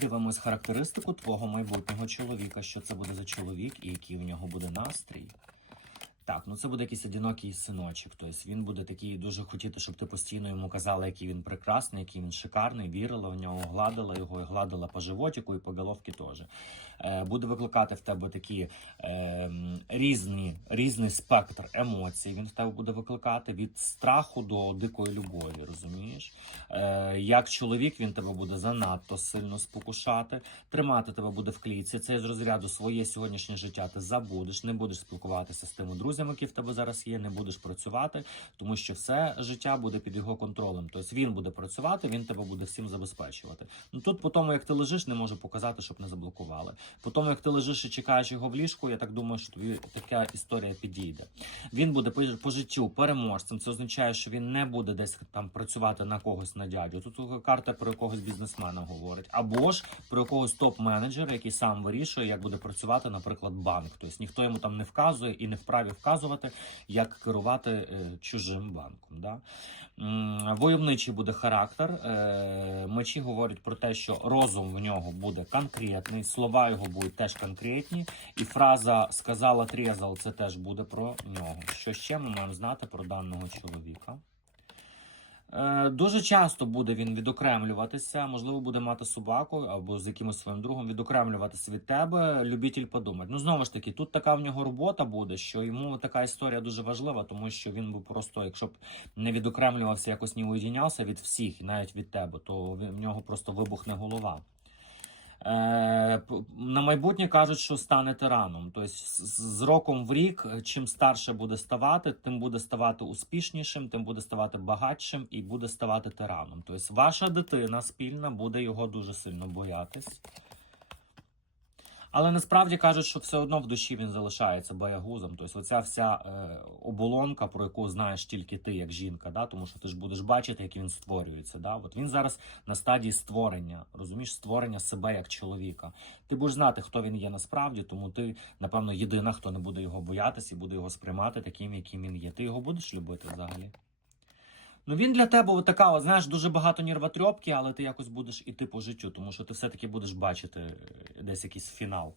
Дивимось характеристику твого майбутнього чоловіка, що це буде за чоловік і який в нього буде настрій. Так, ну це буде якийсь одинокий синочок. Тобто він буде такий дуже хотіти, щоб ти постійно йому казала, який він прекрасний, який він шикарний, вірила в нього, гладила його, і гладила по животику і по головці теж. Е, буде викликати в тебе такі е, різні, різний спектр емоцій. Він в тебе буде викликати від страху до дикої любові, розумієш? Е, як чоловік він тебе буде занадто сильно спокушати, тримати тебе буде в клітці. Це з розряду своє сьогоднішнє життя ти забудеш, не будеш спілкуватися з тими друзями, які в тебе зараз є, не будеш працювати, тому що все життя буде під його контролем. Тобто він буде працювати, він тебе буде всім забезпечувати. Ну тут, по тому, як ти лежиш, не можу показати, щоб не заблокували. По тому, як ти лежиш і чекаєш його в ліжку, я так думаю, що тобі така історія підійде. Він буде по, життю переможцем. Це означає, що він не буде десь там працювати на когось на дядю. Тут карта про якогось бізнесмена говорить, або ж про якогось топ-менеджера, який сам вирішує, як буде працювати, наприклад, банк. Тобто ніхто йому там не вказує і не вправі вказувати, як керувати е, чужим банком. Да? Войовничий буде характер. Е, мечі говорять про те, що розум в нього буде конкретний, слова його будуть теж конкретні, і фраза сказала трезал це теж буде про нього. Що ще ми маємо знати про даного чоловіка? Е, Дуже часто буде він відокремлюватися, можливо, буде мати собаку або з якимось своїм другом відокремлюватися від тебе. Любітель подумати. Ну знову ж таки, тут така в нього робота буде, що йому така історія дуже важлива, тому що він був просто, якщо б не відокремлювався, якось не уєдінявся від всіх, навіть від тебе, то в нього просто вибухне голова. Е, на майбутнє кажуть, що стане тираном. Тобто, з, з роком в рік, е, чим старше буде ставати, тим буде ставати успішнішим, тим буде ставати багатшим і буде ставати тираном. Тобто, ваша дитина спільна буде його дуже сильно боятись. Але насправді кажуть, що все одно в душі він залишається боягузом. Тобто, оця вся е, оболонка, про яку знаєш тільки ти, як жінка, да? тому що ти ж будеш бачити, як він створюється. Да? От він зараз на стадії створення, розумієш, створення себе як чоловіка. Ти будеш знати, хто він є насправді, тому ти, напевно, єдина, хто не буде його боятися і буде його сприймати таким, яким він є. Ти його будеш любити взагалі? Ну він для тебе така, от, знаєш, дуже багато нервотрьопки, але ти якось будеш іти по життю, тому що ти все-таки будеш бачити е, десь якийсь фінал.